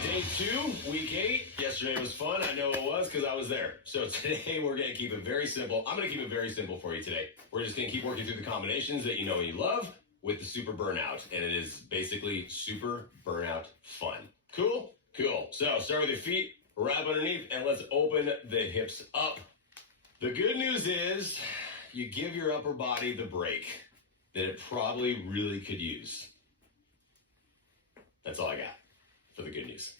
Day 2, week 8. Yesterday was fun. I know it was because I was there. So today we're going to keep it very simple. I'm going to keep it very simple for you today. We're just going to keep working through the combinations that you know and you love with the super burnout. And it is basically super burnout fun. Cool? Cool. So start with your feet right underneath and let's open the hips up. The good news is you give your upper body the break that it probably really could use. That's all I got for the good news.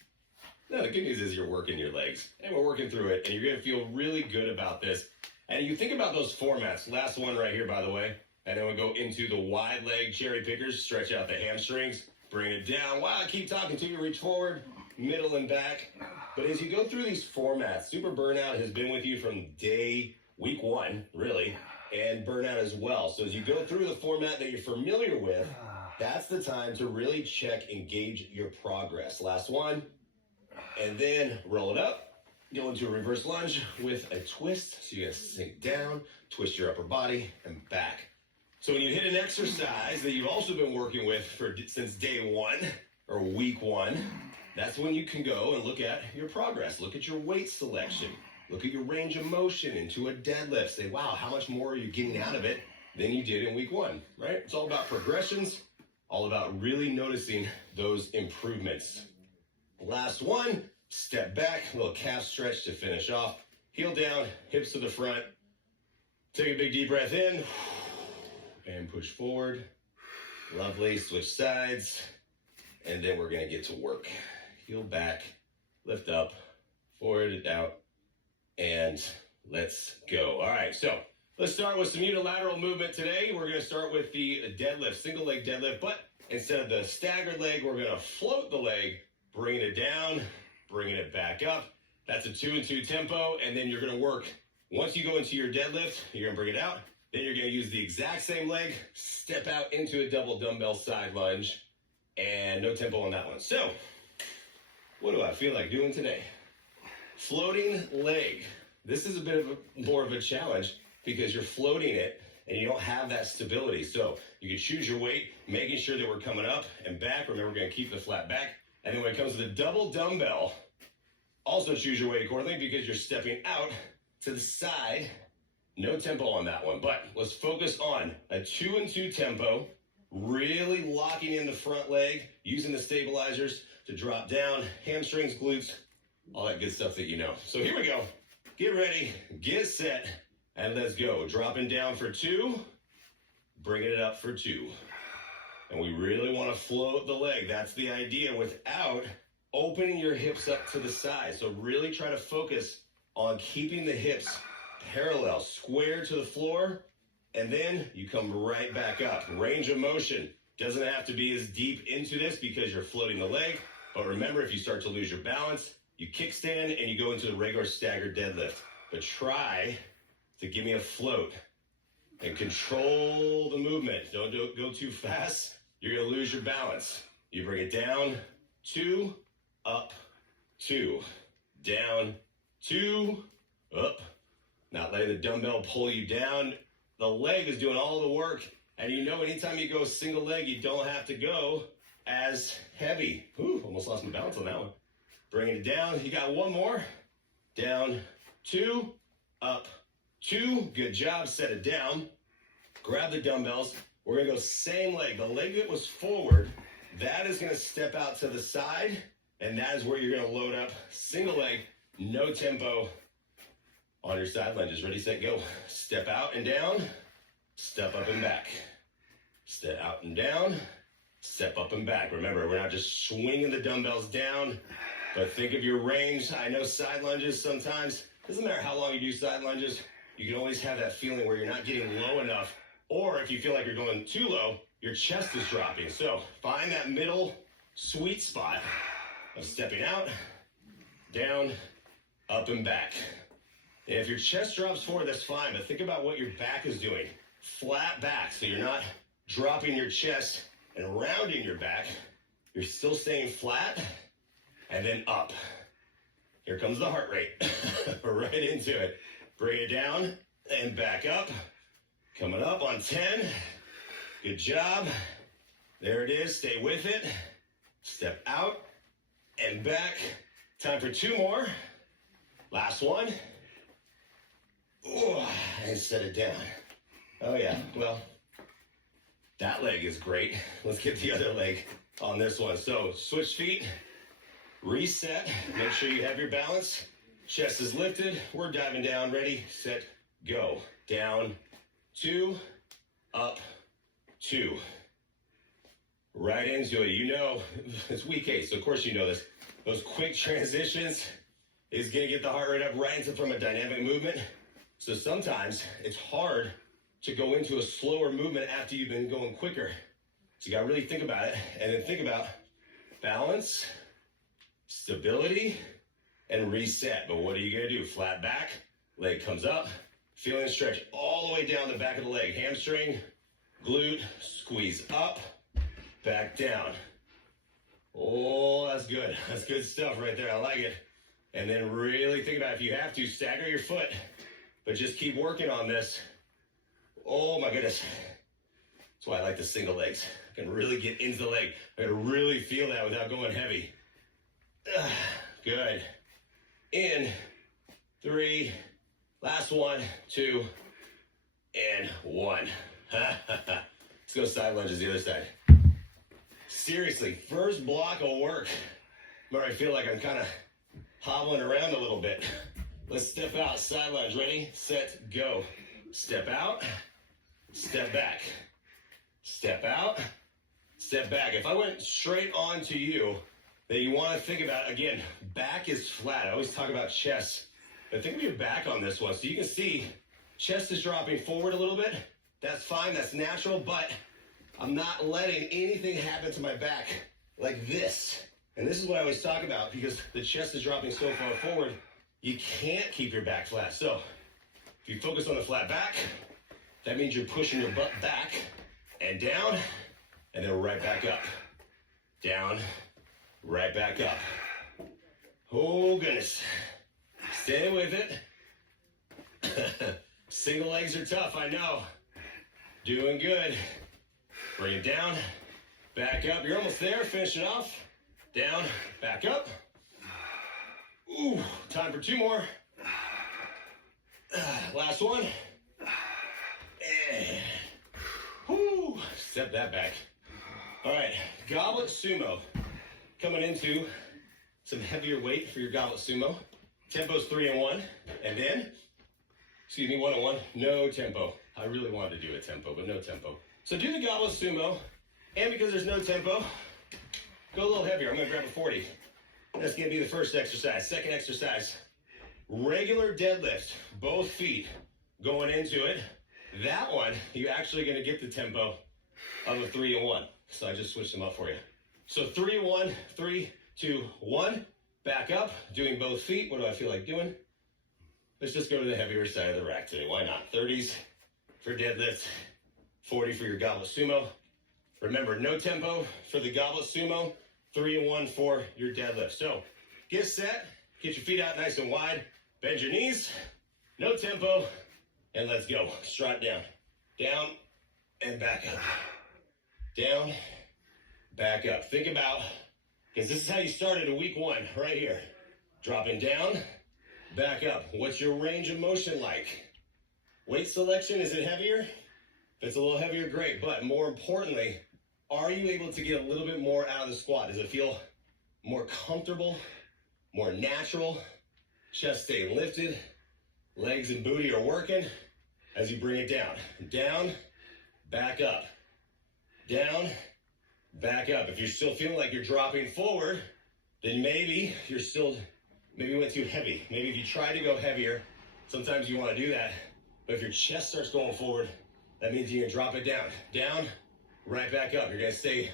No, the good news is you're working your legs, and we're working through it, and you're going to feel really good about this. And you think about those formats. Last one right here, by the way. And then we go into the wide leg cherry pickers. Stretch out the hamstrings. Bring it down. Wow, I keep talking to you. Reach forward, middle, and back. But as you go through these formats, super burnout has been with you from week 1, really, and burnout as well. So as you go through the format that you're familiar with, that's the time to really check and gauge your progress. Last one. And then roll it up. Go into a reverse lunge with a twist. So you're going to sink down, twist your upper body, and back. So when you hit an exercise that you've also been working with since day 1 or week 1, that's when you can go and look at your progress. Look at your weight selection. Look at your range of motion into a deadlift. Say, wow, how much more are you getting out of it than you did in week 1, right? It's all about progressions, all about really noticing those improvements. Last one, step back, a little calf stretch to finish off. Heel down, hips to the front. Take a big deep breath in and push forward. Lovely, switch sides. And then we're gonna get to work. Heel back, lift up, forward and out, and let's go. All right, so let's start with some unilateral movement today. We're gonna start with the deadlift, single leg deadlift, but instead of the staggered leg, we're gonna float the leg, bringing it down, bringing it back up. That's a 2-and-2 tempo, and then you're gonna work. Once you go into your deadlift, you're gonna bring it out, then you're gonna use the exact same leg, step out into a double dumbbell side lunge, and no tempo on that one. So, what do I feel like doing today? Floating leg. This is a bit of more of a challenge because you're floating it and you don't have that stability. So you can choose your weight, making sure that we're coming up and back. Remember, we're gonna keep the flat back. And then when it comes to the double dumbbell, also choose your weight accordingly because you're stepping out to the side. No tempo on that one, but let's focus on a 2-and-2 tempo, really locking in the front leg, using the stabilizers to drop down, hamstrings, glutes, all that good stuff that you know. So here we go. Get ready, get set, and let's go. Dropping down for 2, bringing it up for 2. And we really want to float the leg. That's the idea without opening your hips up to the side. So really try to focus on keeping the hips parallel, square to the floor, and then you come right back up. Range of motion doesn't have to be as deep into this because you're floating the leg. But remember, if you start to lose your balance, you kickstand and you go into the regular staggered deadlift. But try to give me a float and control the movement. Don't go too fast. You're going to lose your balance. You bring it down, 2, up, 2, down, 2, up. Not letting the dumbbell pull you down. The leg is doing all the work. And you know, anytime you go single leg, you don't have to go as heavy. Ooh, almost lost my balance on that one. Bringing it down. You got one more. Down, 2, up, 2. Good job. Set it down. Grab the dumbbells. We're going to go same leg. The leg that was forward, that is going to step out to the side, and that is where you're going to load up. Single leg, no tempo on your side lunges. Ready, set, go. Step out and down. Step up and back. Step out and down. Step up and back. Remember, we're not just swinging the dumbbells down, but think of your range. I know side lunges sometimes, doesn't matter how long you do side lunges, you can always have that feeling where you're not getting low enough. Or if you feel like you're going too low, your chest is dropping. So find that middle sweet spot of stepping out, down, up, and back. And if your chest drops forward, that's fine, but think about what your back is doing. Flat back, so you're not dropping your chest and rounding your back. You're still staying flat, and then up. Here comes the heart rate. Right into it. Bring it down and back up. Coming up on 10. Good job. There it is. Stay with it. Step out and back. Time for 2 more. Last one. Ooh, and set it down. Oh yeah, well, that leg is great. Let's get the other leg on this one. So switch feet, reset, make sure you have your balance. Chest is lifted, we're diving down, ready, set, go. Down, 2, up, 2. Right into it. You know, it's week 8, so of course you know this. Those quick transitions is gonna get the heart rate up right into from a dynamic movement. So sometimes it's hard to go into a slower movement after you've been going quicker. So you gotta really think about it, and then think about balance, stability, and reset. But what are you gonna do? Flat back, leg comes up, feeling stretch all the way down the back of the leg. Hamstring, glute, squeeze up, back down. Oh, that's good. That's good stuff right there. I like it. And then really think about it. If you have to, stagger your foot, but just keep working on this. Oh my goodness. That's why I like the single legs. I can really get into the leg. I can really feel that without going heavy. Good. In, 3, last 1, 2, and 1. Let's go side lunges the other side. Seriously, first block will work. Where I feel like I'm kind of hobbling around a little bit. Let's step out, side lunge, ready, set, go. Step out, step back. Step out, step back. If I went straight on to you, then you want to think about, again, back is flat. I always talk about chest, but think of your back on this one. So you can see chest is dropping forward a little bit. That's fine, that's natural, but I'm not letting anything happen to my back like this. And this is what I always talk about, because the chest is dropping so far forward, you can't keep your back flat. So if you focus on the flat back, that means you're pushing your butt back and down, and then right back up. Down, right back up. Oh, goodness. Stay with it. Single legs are tough, I know. Doing good. Bring it down, back up. You're almost there. Finish it off. Down, back up. Ooh, time for 2 more. Last one. And whoo, step that back. All right, goblet sumo. Coming into some heavier weight for your goblet sumo. Tempo's 3 and 1. And then, 1 and 1. No tempo. I really wanted to do a tempo, but no tempo. So do the goblet sumo, and because there's no tempo, go a little heavier. I'm gonna grab a 40. That's gonna be the first exercise. Second exercise, regular deadlift, both feet going into it. That one, you're actually gonna get the tempo of a 3 and 1. So I just switched them up for you. So 3 and 1, 3, 2, 1, back up, doing both feet. What do I feel like doing? Let's just go to the heavier side of the rack today. Why not? 30s for deadlift. 40 for your goblet sumo. Remember, no tempo for the goblet sumo, 3 and 1 for your deadlift. So get set, get your feet out nice and wide, bend your knees, no tempo, and let's go. Strut down, down, and back up. Down, back up. Think about, because this is how you started in week 1, right here. Dropping down, back up. What's your range of motion like? Weight selection, is it heavier? If it's a little heavier, great. But more importantly, are you able to get a little bit more out of the squat? Does it feel more comfortable, more natural? Chest staying lifted, legs and booty are working as you bring it down. Down, back up. Down, back up. If you're still feeling like you're dropping forward, then maybe you went too heavy. Maybe if you try to go heavier, sometimes you want to do that. But if your chest starts going forward, that means you're gonna drop it down. Down, right back up. You're gonna stay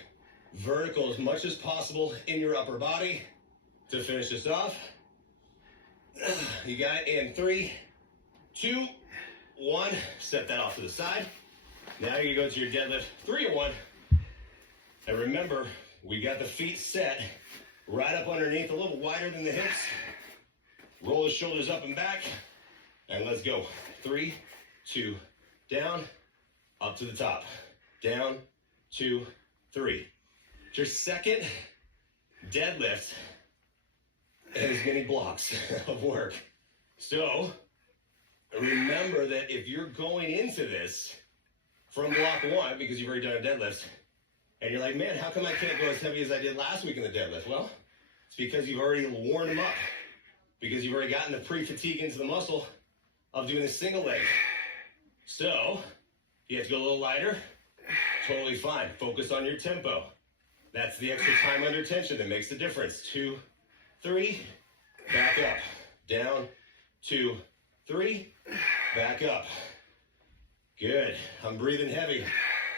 vertical as much as possible in your upper body to finish this off. You got it in 3, 2, 1. Step that off to the side. Now you're gonna go to your deadlift, 3 and 1. And remember, we got the feet set right up underneath, a little wider than the hips. Roll the shoulders up and back, and let's go. 3, 2, down, up to the top. Down, 2, 3. Your second deadlift as many blocks of work. So remember that if you're going into this from block one, because you've already done a deadlift, and you're like, man, how come I can't go as heavy as I did last week in the deadlift? Well, it's because you've already worn them up, because you've already gotten the pre-fatigue into the muscle of doing the single leg. So you have to go a little lighter. Totally fine. Focus on your tempo. That's the extra time under tension that makes the difference. 2, 3, back up. Down, 2, 3, back up. Good. I'm breathing heavy.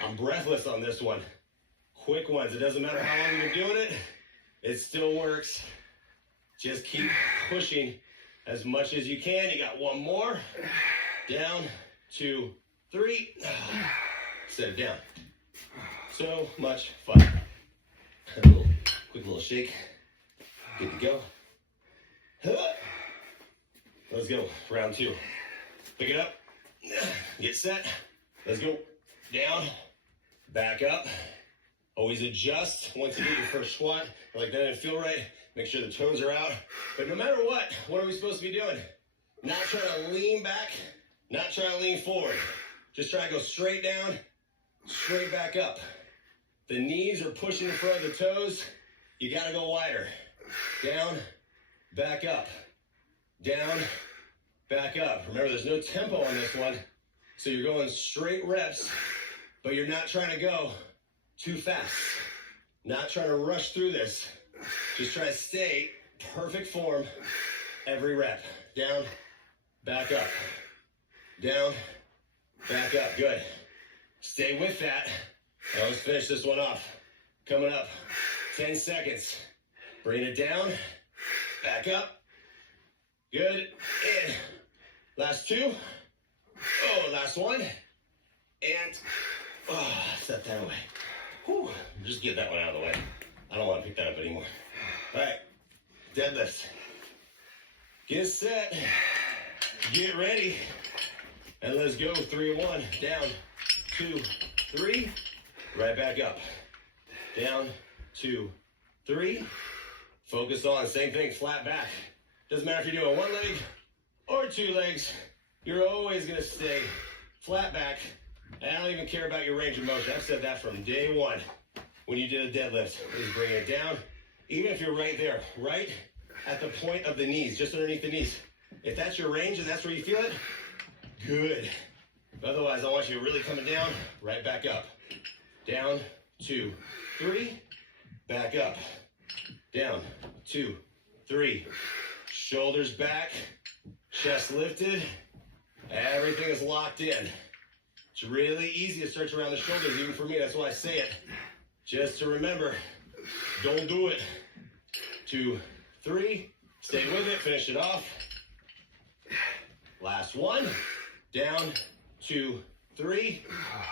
I'm breathless on this one. Quick ones. It doesn't matter how long you've been doing it. It still works. Just keep pushing as much as you can. You got one more. Down, 2, 3. Set it down. So much fun. Quick little shake. Good to go. Let's go. Round 2. Pick it up. Get set. Let's go. Down. Back up. Always adjust once you get your first squat. Like that didn't feel right. Make sure the toes are out. But no matter what are we supposed to be doing? Not trying to lean back. Not trying to lean forward. Just try to go straight down. Straight back up. The knees are pushing in front of the toes. You got to go wider. Down, back up. Down, back up. Remember, there's no tempo on this one. So you're going straight reps, but you're not trying to go too fast. Not trying to rush through this. Just try to stay perfect form every rep. Down, back up. Down, back up. Good. Stay with that. Now let's finish this one off. Coming up, 10 seconds. Bring it down, back up. Good, in. Last 2. Oh, last one. And, set that away. Whew. Just get that one out of the way. I don't want to pick that up anymore. All right, deadlift. Get set, get ready, and let's go. 3, 1, down, 2, 3, right back up. Down, 2, 3. Focus on, same thing, flat back. Doesn't matter if you're doing one leg or 2 legs, you're always gonna stay flat back. And I don't even care about your range of motion. I've said that from day one when you did a deadlift. Is bring it down. Even if you're right there, right at the point of the knees, just underneath the knees. If that's your range and that's where you feel it, good. Otherwise, I want you really coming down, right back up. Down, 2, 3, back up. Down, 2, 3. Shoulders back, chest lifted. Everything is locked in. It's really easy to stretch around the shoulders, even for me. That's why I say it. Just to remember, don't do it. 2, 3. Stay with it. Finish it off. Last one. Down, 2, 3.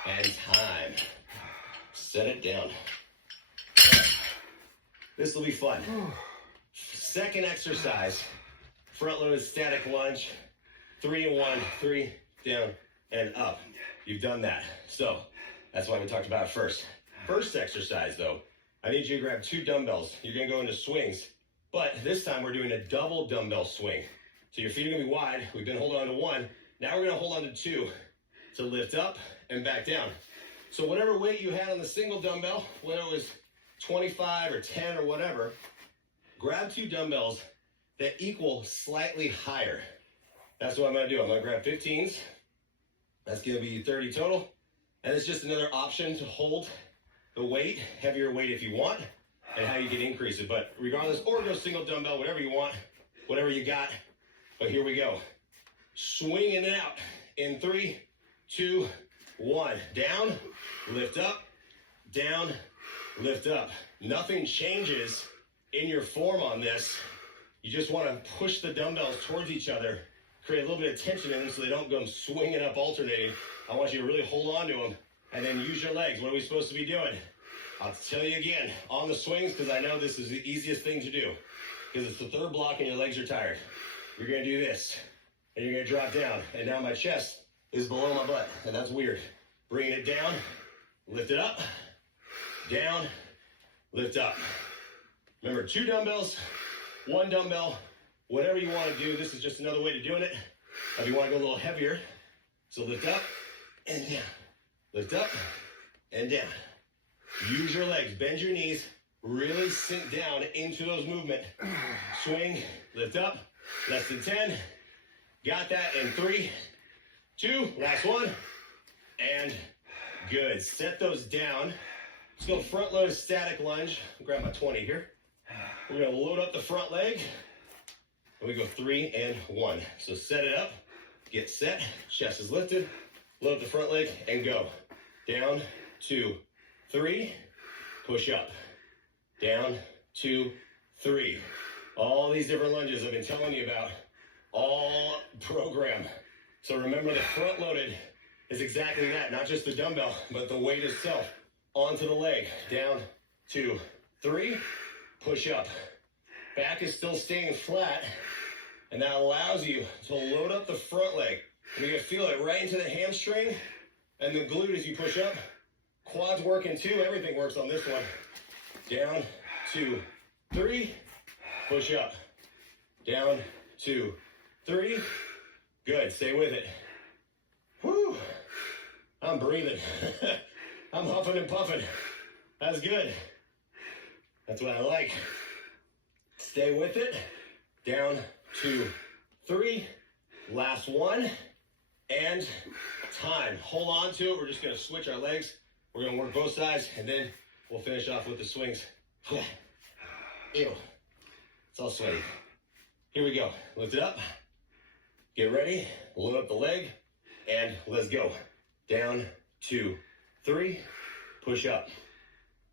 And time. Set it down. This will be fun. Second exercise. Front loaded static lunge. 3 and 1. 3, down, and up. You've done that. So that's why we talked about it first. First exercise, though, I need you to grab 2 dumbbells. You're going to go into swings. But this time we're doing a double dumbbell swing. So your feet are going to be wide. We've been holding on to 1. Now we're going to hold on to 2 to lift up and back down. So whatever weight you had on the single dumbbell, whether it was 25 or 10 or whatever, grab 2 dumbbells that equal slightly higher. That's what I'm going to do. I'm going to grab 15s. That's going to be 30 total. And it's just another option to hold the weight, heavier weight if you want, and how you can increase it. But regardless, or go single dumbbell, whatever you want, whatever you got. But here we go. Swinging it out in 3, 2, 1. Down, lift up, down, lift up. Nothing changes in your form on this. You just want to push the dumbbells towards each other, create a little bit of tension in them so they don't go swinging up, alternating. I want you to really hold on to them and then use your legs. What are we supposed to be doing? I'll tell you again, on the swings, because I know this is the easiest thing to do, because it's the third block and your legs are tired. You're going to do this, and you're going to drop down, and now my chest is below my butt, and that's weird. Bringing it down, lift it up, down, lift up. Remember, 2 dumbbells, one dumbbell, whatever you want to do. This is just another way to doing it. If you want to go a little heavier, so lift up and down. Lift up and down. Use your legs, bend your knees, really sink down into those movements. Swing, lift up, less than 10. Got that in 3, 2, last one, and good. Set those down. Let's go front load static lunge. Grab my 20 here. We're gonna load up the front leg, and we go 3 and 1. So set it up, get set, chest is lifted, load the front leg, and go. Down, 2, 3, push up. Down, 2, 3. All these different lunges I've been telling you about, all program. So remember, the front loaded is exactly that, not just the dumbbell, but the weight itself onto the leg. Down, 2, 3, push up. Back is still staying flat, and that allows you to load up the front leg. And you're gonna feel it right into the hamstring and the glute as you push up. Quads working too, everything works on this one. Down, 2, 3, push up. Down, 2, 3, good, stay with it. Whew, I'm breathing. I'm huffing and puffing. That's good. That's what I like. Stay with it. Down, 2, 3, last one, and time. Hold on to it. We're just gonna switch our legs. We're gonna work both sides, and then we'll finish off with the swings. Ew, it's all sweaty. Here we go. Lift it up. Get ready. Load up the leg, and let's go. Down, 2, 3, push up.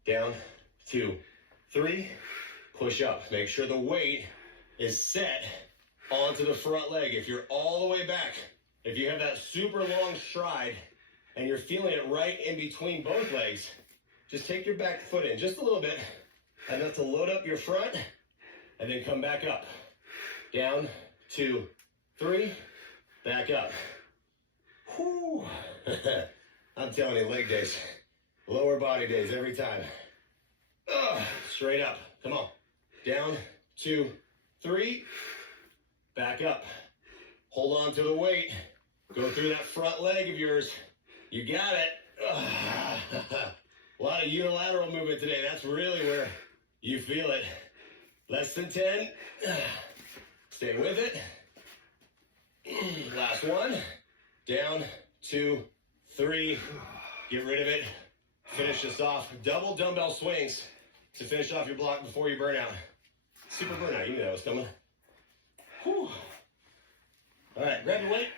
Down, 2, 3, push up. Make sure the weight is set onto the front leg. If you're all the way back, if you have that super long stride and you're feeling it right in between both legs, just take your back foot in just a little bit, and that's to load up your front, and then come back up. Down, 2, 3, back up. Whew. I'm telling you, leg days, lower body days every time. Straight up, come on. Down, 2, 3, back up. Hold on to the weight. Go through that front leg of yours. You got it. A lot of unilateral movement today. That's really where you feel it. Less than 10. Stay with it. Last one. Down, 2, 3. Get rid of it. Finish this off. Double dumbbell swings to finish off your block before you burn out. Super burnout. You know what's coming. Whew. All right, grab your weight.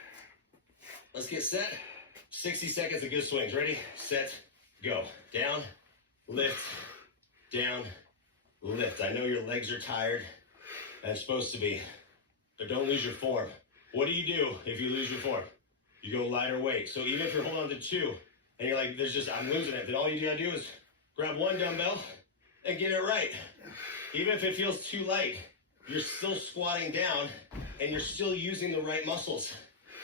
Let's get set. 60 seconds of good swings. Ready, set, go. Down, lift, down, lift. I know your legs are tired. That's supposed to be. But don't lose your form. What do you do if you lose your form? You go lighter weight. So even if you're holding on to 2 and you're like, I'm losing it, then all you gotta do is grab one dumbbell and get it right. Even if it feels too light, you're still squatting down and you're still using the right muscles.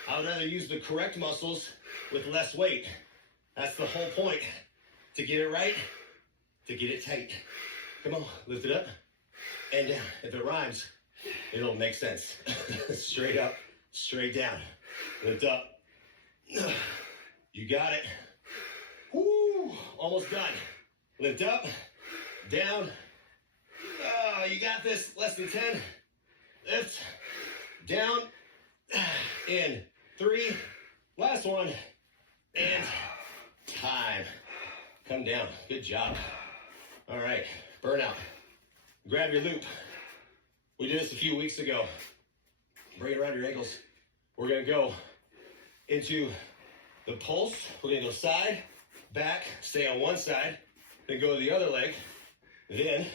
I would rather use the correct muscles with less weight. That's the whole point. To get it right, to get it tight. Come on, lift it up and down. If it rhymes, it'll make sense. Straight up, straight down. Lift up. You got it. Woo, almost done. Lift up, down. You got this, less than 10. Lift, down, in 3, last one, and time. Come down, good job. All right, burnout. Grab your loop. We did this a few weeks ago. Bring it around your ankles. We're gonna go into the pulse. We're gonna go side, back, stay on one side, then go to the other leg. Then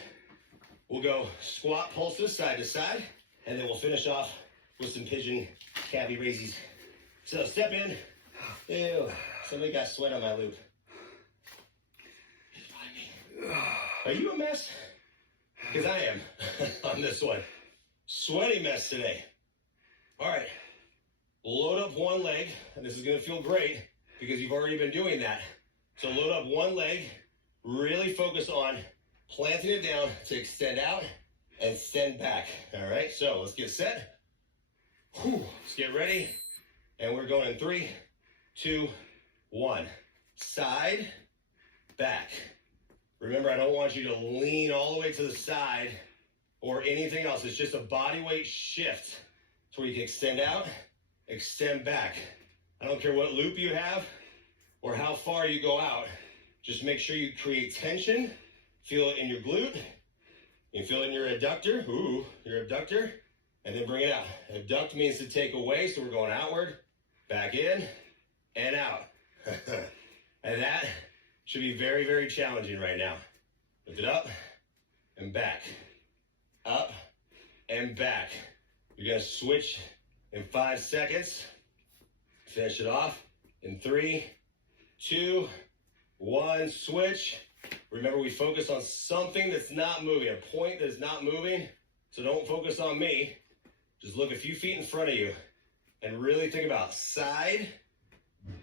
we'll go squat pulses side to side, and then we'll finish off with some pigeon calves raises. So step in. Ew, somebody got sweat on my loop. Are you a mess? Because I am on this one. Sweaty mess today. All right, load up one leg, and this is gonna feel great because you've already been doing that. So load up one leg, really focus on planting it down to extend out and extend back. All right, so let's get set. Whew. Let's get ready. And we're going in 3, 2, 1. Side, back. Remember, I don't want you to lean all the way to the side or anything else. It's just a body weight shift. So where you can extend out, extend back. I don't care what loop you have or how far you go out. Just make sure you create tension. Feel it in your glute. You feel it in your adductor. Ooh, your abductor. And then bring it out. Abduct means to take away, so we're going outward, back in, and out. And that should be very, very challenging right now. Lift it up and back. Up and back. You're going to switch in 5 seconds. Finish it off in 3, 2, 1. Switch. Remember, we focus on something that's not moving, a point that's not moving. So don't focus on me. Just look a few feet in front of you and really think about side,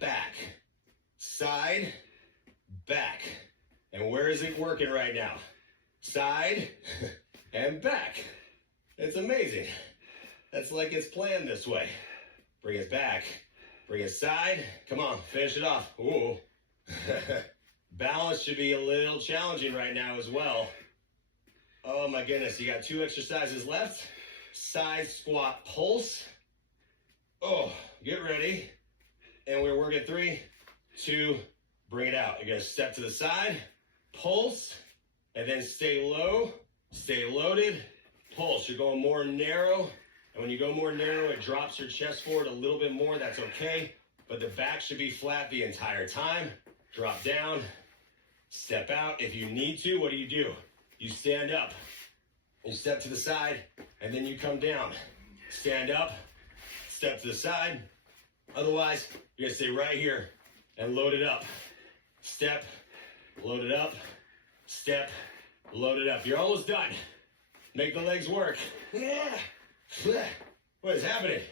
back, side, back. And where is it working right now? Side and back. It's amazing. That's like it's planned this way. Bring it back. Bring it side. Come on, finish it off. Ooh. Balance should be a little challenging right now as well. Oh my goodness, you got 2 exercises left. Side squat pulse. Oh, get ready. And we're working 3, 2, bring it out. You're gonna step to the side, pulse, and then stay low, stay loaded, pulse. You're going more narrow. And when you go more narrow, it drops your chest forward a little bit more. That's okay. But the back should be flat the entire time. Drop down, step out. If you need to, what do? You stand up. You step to the side, and then you come down. Stand up, step to the side. Otherwise, you're gonna stay right here and load it up. Step, load it up, step, load it up. You're almost done. Make the legs work. Yeah. What is happening?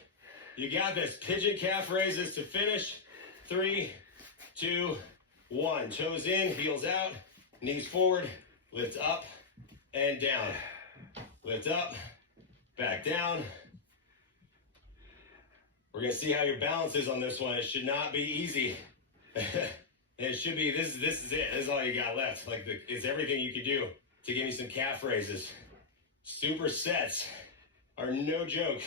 You got this. Pigeon calf raises to finish. 3, 2, 1. Toes in, heels out, knees forward, lift up and down. Lift up, back down. We're gonna see how your balance is on this one. It should not be easy. It should be, this is it. This is all you got left. It's everything you can do to give me some calf raises. Supersets are no joke.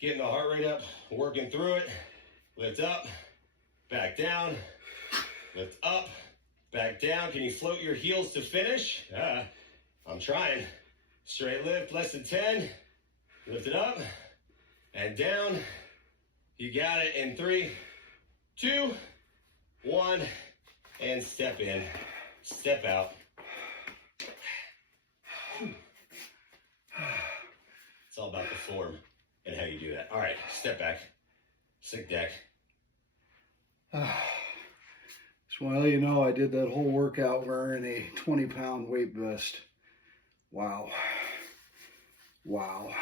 Getting the heart rate up, working through it. Lift up, back down, lift up, back down. Can you float your heels to finish? I'm trying. Straight lift, less than 10. Lift it up and down. You got it in 3, 2, 1, and step in, step out. It's all about the form and how you do that. All right, step back, sit deck. Well, you know, I did that whole workout wearing a 20-pound weight vest. Wow. Wow.